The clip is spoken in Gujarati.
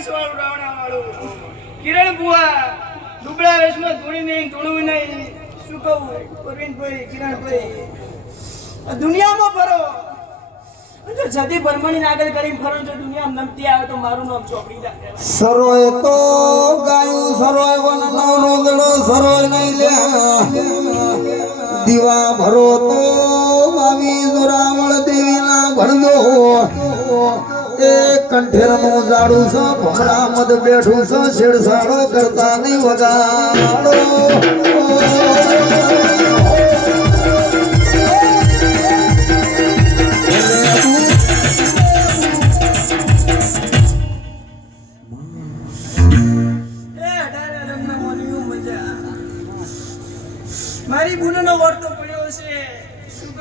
ડાન્સ વાળું રાવણા વાળું કિરણ બુઆ દુબળા વેશમાં ધૂણી નહીં ધૂણું નહીં શું કહું પરવીન ભાઈ કિરણ ભાઈ દુનિયામાં ફરો જો જદી પરમાણી આગળ કરીને ફરો જો દુનિયામાં નમતી આવે તો મારું નામ ચોપડી રાખે સરોય તો ગાયું સરોય વનનો રોદડો સરોય નહીં લે દીવા ભરો તો આવી જોરાવળ દેવીના ભણદો એ કંઠેરનું જાડું છે ભમરા મદ બેઠું છે છેડછાડો કરતા નહીં વગાડો મારી બુનનો વર્તો પડ્યો છે